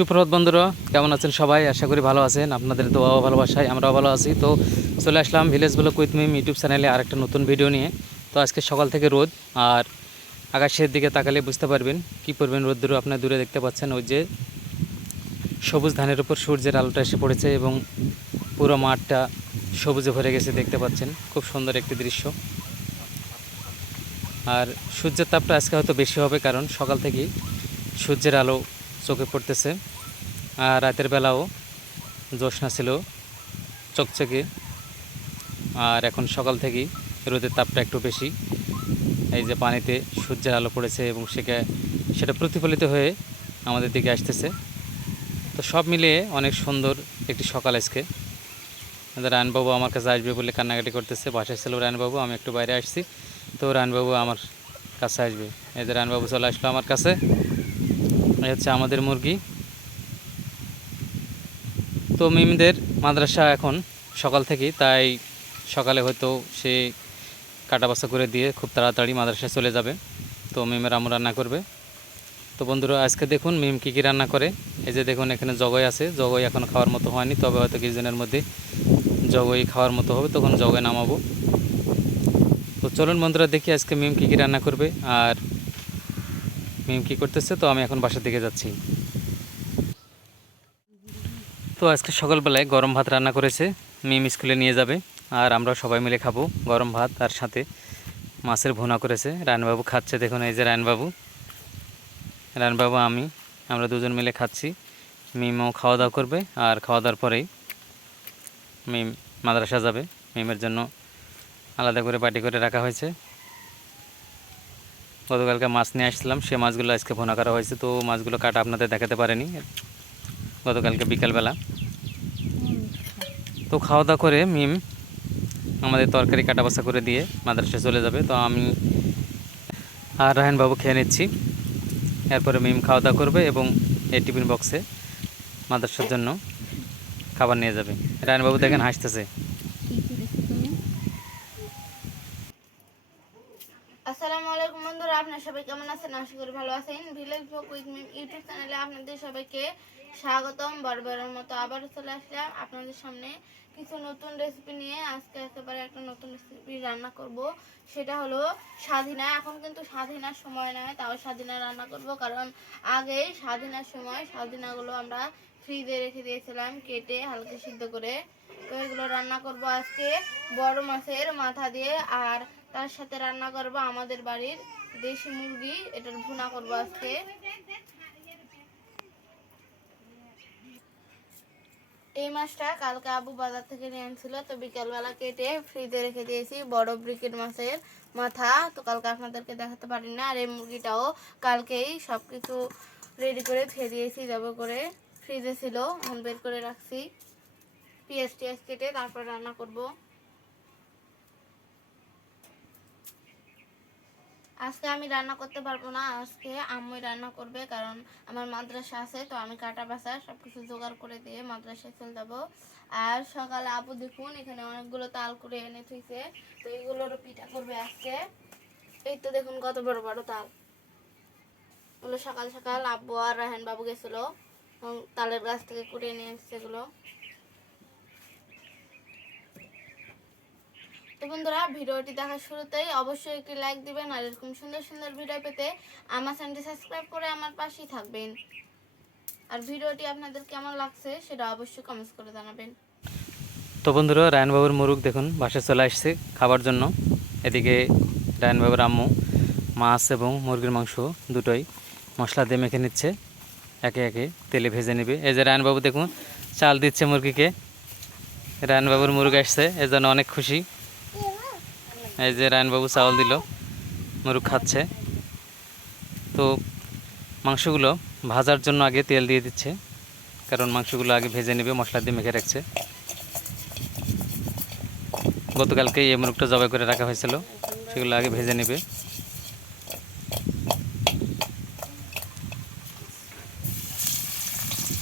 সুপ্রভাত বন্ধুরা, কেমন আছেন সবাই? আশা করি ভালো আছেন। আপনাদের দোয়া ও ভালোবাসায় আমরাও ভালো আছি। তো চলে আসলাম village blog with Mim YouTube চ্যানেলে আরেকটা নতুন ভিডিও নিয়ে। তো আজকে সকাল থেকে রোদ, আর আকাশের দিকে তাকালে বুঝতে পারবেন কী পরিমাণ রোদ্দুর আপনার দূরে দেখতে পাচ্ছেন। ওই যে সবুজ ধানের উপর সূর্যের আলোটা এসে পড়েছে এবং পুরো মাঠটা সবুজে ভরে গেছে, দেখতে পাচ্ছেন। খুব সুন্দর একটি দৃশ্য। আর সূর্যের তাপটা আজকে হয়তো বেশি হবে, কারণ সকাল থেকেই সূর্যের আলো চোখে পড়তেছে। আর রাতের বেলাও জ্যোৎস্না ছিল চকচকে। আর এখন সকাল থেকেই রোদের তাপটা একটু বেশি। এই যে পানিতে সূর্যের আলো পড়েছে এবং সেটা প্রতিফলিত হয়ে আমাদের দিকে আসতেছে। তো সব মিলিয়ে অনেক সুন্দর একটি সকাল আজকে। রায়নবাবু আমার কাছে আসবে বলে কান্নাকাটি করতেছে। বাসায় ছিল রায়নবাবু, আমি একটু বাইরে আসছি, তো রায়নবাবু আমার কাছে আসবে। এই যে রায়নবাবু চলে আসলো আমার কাছে। এই হচ্ছে আমাদের মুরগি। তো মিমদের মাদ্রাসা এখন সকাল থেকেই, তাই সকালে হয়তো সে কাটা বাছা করে দিয়ে খুব তাড়াতাড়ি মাদ্রাসায় চলে যাবে। তো মিমের আম্মু রান্না করবে। তো বন্ধুরা, আজকে দেখুন মিম কী কী রান্না করে। এই যে দেখুন, এখানে জগই আছে। জগই এখন খাওয়ার মতো হয়নি, তবে হয়তো কিছুদিনের মধ্যে জগই খাওয়ার মতো হবে, তখন জগই নামাবো। তো চলুন বন্ধুরা, দেখি আজকে মিম কী কী রান্না করবে আর মিম কী করতেছে। তো আমি এখন বাসার দিকে যাচ্ছি। তো আজকে সকালবেলায় গরম ভাত রান্না করেছে, মিম স্কুলে নিয়ে যাবে আর আমরা সবাই মিলে খাবো গরম ভাত। আর সাথে মাছের ভুনা করেছে। রায়নবাবু খাচ্ছে, দেখুন এই যে রায়নবাবু, আমরা দুজন মিলে খাচ্ছি। মিমও খাওয়া দাওয়া করবে, আর খাওয়া দাওয়ার পরেই মিম মাদ্রাসা যাবে। মিমের জন্য আলাদা করে বাটি করে রাখা হয়েছে। গতকালকে মাছ নিয়ে আসছিলাম, সে মাছগুলো আজকে ভুনা করা হয়েছে। তো মাছগুলো কাটা আপনাদের দেখাতে পারেনি গতকালকে বিকালবেলা। তো খাওয়া দাওয়া করে মিম আমাদের তরকারি কাটা বাছা করে দিয়ে মাদ্রাসায় চলে যাবে। তো আমি আর রায়নবাবু খেয়ে নিচ্ছি। এরপরে মিম খাওয়া দাওয়া করবে এবং এই টিফিন বক্সে মাদ্রাসার জন্য খাবার নিয়ে যাবে। রায়নবাবু দেখেন হাসতেছে। আসসালামু আলাইকুম বন্ধুরা, আপনারা সবাই কেমন আছেন? আশা করি ভালো আছেন। Village blog with Mim YouTube চ্যানেলে আপনাদের সবাইকে স্বাগতম। বরাবরের মতো আবারও চলে আসলাম আপনাদের সামনে কিছু নতুন রেসিপি নিয়ে। আজকে একেবারে একটা নতুন রেসিপি রান্না করব, সেটা হলো স্বাধীনা। এখন কিন্তু স্বাধীনার সময় নয়, তাও স্বাধীনা রান্না করব, কারণ আগে স্বাধীনার সময় স্বাধীনাগুলো আমরা ফ্রিজে রেখে দিয়েছিলাম কেটে হালকা সিদ্ধ করে। তো এগুলো রান্না করব আজকে বড় মাছের মাথা দিয়ে, আর তার সাথে রান্না করব আমাদের বাড়ির দেশি মুরগি, এটার ভুনা করব আজকে। এই মাছটা কালকে আবু বাজার থেকে নিয়ে আনছিল, তো বিকালবেলা কেটে ফ্রিজে রেখে দিয়েছি, বড় ব্রিকেট মাছের মাথা। তো কালকে আপনাদেরকে দেখাতে পারি না। আর এই মুরগিটাও কালকেই সব কিছু রেডি করে ধুয়ে দিয়েছি, জবে করে ফ্রিজে ছিল, এখন বের করে রাখছি। পেঁয়াজ টিয়াজ কেটে তারপর রান্না করব। আজকে আমি রান্না করতে পারবো না, আজকে আম্মুই রান্না করবে, কারণ আমার মাদ্রাসা আছে। তো আমি কাটা বাছা সবকিছু জোগাড় করে দিয়ে মাদ্রাসায় চলে যাবো। আর সকালে আপু দেখুন এখানে অনেকগুলো তাল করে এনে থুইছে, তো এগুলোরও পিঠা করবে আজকে। এই তো দেখুন কত বড় বড় তাল। ওগুলো সকাল সকাল আব্বু আর রাহেন বাবু গেছিলো তালের গাছ থেকে কুড়িয়ে নিয়ে এসছে এগুলো। তো বন্ধুরা, ভিডিওটি দেখার শুরুতেই অবশ্যই একটি লাইক দিবেন, আর এরকম সুন্দর সুন্দর ভিডিও পেতে আমার চ্যানেলটি সাবস্ক্রাইব করে আমার পাশেই থাকবেন। আর ভিডিওটি আপনাদের কেমন লাগছে সেটা অবশ্যই কমেন্টস করে জানাবেন। তো বন্ধুরা, রায়নবাবুর মুরগ দেখুন বাসায় চলে আসছে খাবার জন্য। এদিকে রায়নবাবুর আম্মু মাছ এবং মুরগির মাংস দুটোই মশলা দিয়ে মেখে নিচ্ছে, একে একে তেলে ভেজে নেবে। এই যে রায়নবাবু দেখুন চাল দিচ্ছে মুরগিকে। রায়নবাবুর মুরগ আসছে, এজন্য অনেক খুশি। এই যে রায়নবাবু চাউল দিল, মুরগ খাচ্ছে। তো মাংসগুলো ভাজার জন্য আগে তেল দিয়ে দিচ্ছে, কারণ মাংসগুলো আগে ভেজে নেবে, মশলা দিয়ে মেখে রাখছে। গতকালকে এই মুরগটা জবাই করে রাখা হয়েছিল, সেগুলো আগে ভেজে নেবে।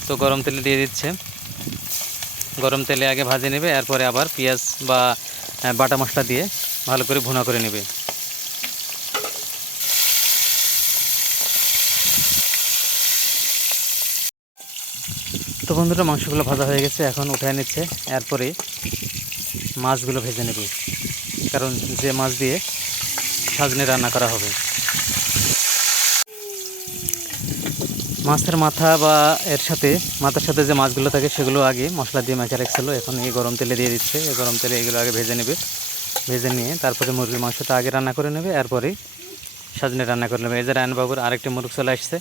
তো গরম তেলে দিয়ে দিচ্ছে, গরম তেলে আগে ভাজে নেবে, এরপরে আবার পেঁয়াজ বা বাটা মশলা দিয়ে ভালো করে ভুনা করে নেবে। তো বন্ধুরা, মাংসগুলো ভাজা হয়ে গেছে, এখন উঠায় নিচ্ছে। এরপরে মাছগুলো ভেজে নেবে, কারণ যে মাছ দিয়ে সাজনে রান্না করা হবে। মাছের মাথা বা এর সাথে মাথার সাথে যে মাছগুলো থাকে সেগুলো আগে মশলা দিয়ে মেখে রাখছিল, এখন এই গরম তেলে দিয়ে দিচ্ছে। এই গরম তেলে এগুলো আগে ভেজে নেবে, ভেজে নিয়ে তারপরে মুরগির মাংসটা আগে রান্না করে নেবে, এরপরে সাজনে রান্না করে নেবে। এই যে রায়নবাবুর আরেকটি মুরগ চলে আসছে,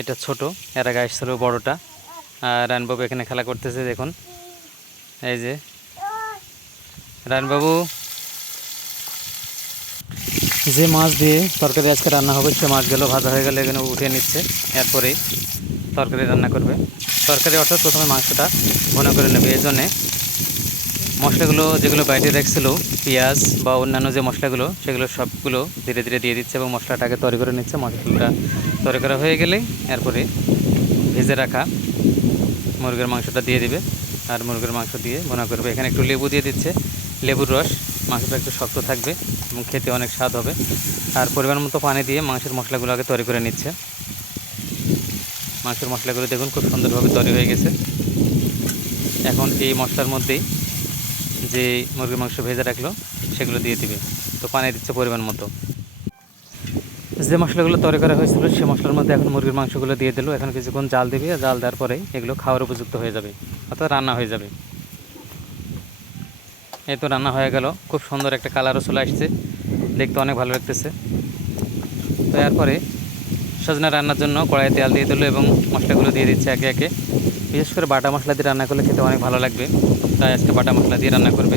এটা ছোট, এর আগে আসছিল বড়োটা। আর রায়নবাবু এখানে খেলা করতেছে, দেখুন। এই যে রায়নবাবু যে মাছ দিয়ে তরকারি আজকে রান্না হবে সে মাছগুলো ভাজা হয়ে গেলে এখানে উঠিয়ে নিচ্ছে, এরপরে তরকারি রান্না করবে। তরকারি অর্থাৎ প্রথমে মাংসটা ঘন করে নেবে। এই জন্যে মশলাগুলো যেগুলো বাইরে রাখছিল, পেঁয়াজ বা অন্যান্য যে মশলাগুলো, সেগুলো সবগুলো ধীরে ধীরে দিয়ে দিচ্ছে এবং মশলাটাকে তৈরি করে নিচ্ছে। মশলাটা তৈরি করা হয়ে গেলে এরপরে ভেজে রাখা মুরগির মাংসটা দিয়ে দিবে, আর মুরগির মাংস দিয়ে ভুনা করবে। এখানে একটু লেবু দিয়ে দিচ্ছে, লেবুর রস, মাংসটা একটু শক্ত থাকবে এবং খেতে অনেক স্বাদ হবে। আর পরিমাণ মতো পানি দিয়ে মাংসের মশলাগুলো আগে তৈরি করে নিচ্ছে। মাংসের মশলাগুলো দেখুন খুব সুন্দরভাবে তৈরি হয়ে গেছে। এখন এই মশলার মধ্যেই যে মুরগির মাংস ভেজে রাখলো সেগুলো দিয়ে দিবে। তো পানি দিচ্ছে পরিমাণ মতো। যে মশলাগুলো তৈরি করা হয়েছিল সেই মশলার মধ্যে এখন মুরগির মাংসগুলো দিয়ে দিল। এখন কিছুক্ষণ জাল দিবে, জাল দেওয়ার পরে এগুলো খাওয়ার উপযুক্ত হয়ে যাবে, অর্থাৎ রান্না হয়ে যাবে। এই তো রান্না হয়ে গেল, খুব সুন্দর একটা কালারও চলে আসছে, দেখতে অনেক ভালো লাগতেছে। তো এরপরে সজনা রান্নার জন্য কড়াইয়ে তেল দিয়ে দিল এবং মশলাগুলো দিয়ে দিচ্ছে একে একে। বিশেষ করে বাটা মশলা দিয়ে রান্না করলে খেতে অনেক ভালো লাগবে, তাই আজকে বাটা মশলা দিয়ে রান্না করবে।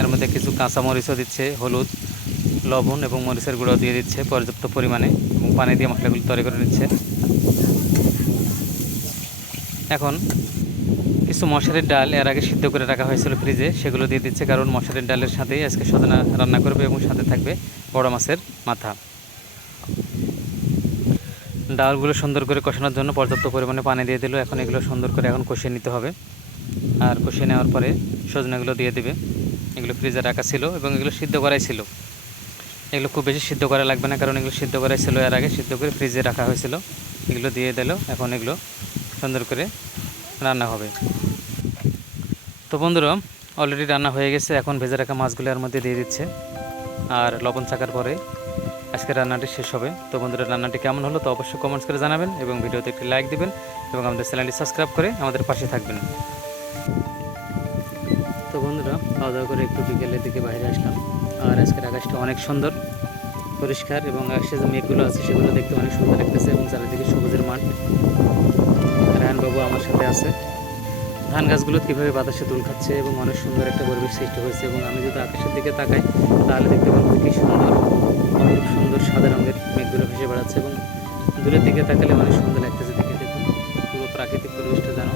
এর মধ্যে কিছু কাঁচা মরিচও দিচ্ছে, হলুদ, লবণ এবং মরিচের গুঁড়ো দিয়ে দিচ্ছে পর্যাপ্ত পরিমাণে, এবং পানি দিয়ে মশলাগুলো তৈরি করে নিচ্ছে। এখন কিছু মশারির ডাল এর আগে সিদ্ধ করে রাখা হয়েছিল ফ্রিজে, সেগুলো দিয়ে দিচ্ছে, কারণ মশারির ডালের সাথেই আজকে সজনা রান্না করবে এবং সাথে থাকবে বড় মাছের মাথা। ডালগুলো সুন্দর করে কষানোর জন্য পর্যাপ্ত পরিমাণে পানি দিয়ে দিল। এখন এগুলো সুন্দর করে এখন কষিয়ে নিতে হবে, আর কষিয়ে নেওয়ার পরে সজনাগুলো দিয়ে দিবে। এগুলো ফ্রিজে রাখা ছিল এবং এগুলো সিদ্ধ করাই ছিল। এগুলো খুব বেশি সিদ্ধ করা লাগবে না, কারণ এগুলো সিদ্ধ করাই ছিল, এর আগে সিদ্ধ করে ফ্রিজে রাখা হয়েছিল। এগুলো দিয়ে দিল, এখন এগুলো সুন্দর করে রান্না হবে। তো বন্ধুরা, অলরেডি রান্না হয়ে গেছে। এখন ভেজে রাখা মাছগুলো এর মধ্যে দিয়ে দিচ্ছে, আর লবণ চাকার পরে আজকে রান্নাটি শেষ হবে। তো বন্ধুরা, রান্নাটি কেমন হলো তো অবশ্যই কমেন্টস করে জানাবেন এবং ভিডিওতে একটি লাইক দিবেন এবং আমাদের চ্যানেলটি সাবস্ক্রাইব করে আমাদের পাশে থাকবেন। তো বন্ধুরা, খাওয়া দাওয়া করে একটু বিকেলের দিকে বাইরে আসলাম, আর আজকের আকাশটা অনেক সুন্দর, পরিষ্কার, এবং আকাশে যে মেঘগুলো আছে সেগুলো দেখতে অনেক সুন্দর লাগতেছে এবং চারিদিকে সবুজের মাঠ। রায়নবাবু আমার সাথে আছে। ধান গাছগুলো কীভাবে বাতাসে দোল খাচ্ছে এবং অনেক সুন্দর একটা পরিবেশ সৃষ্টি হয়েছে। এবং আমি যদি আকাশের দিকে তাকাই তাহলে দেখতে পাবো কী সুন্দর, অনেক সুন্দর সাদা রঙের মেঘগুলো ভেসে বেড়াচ্ছে এবং দূরের দিকে তাকালে অনেক সুন্দর লাগতেছে দেখে। দেখুন পুরো প্রাকৃতিক পরিবেশটা যেন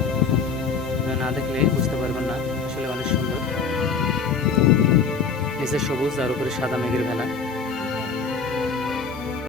না দেখলে বুঝতে পারবেন না, আসলে অনেক সুন্দর। নিচে সবুজ, তার উপরে সাদা মেঘের ভেলা।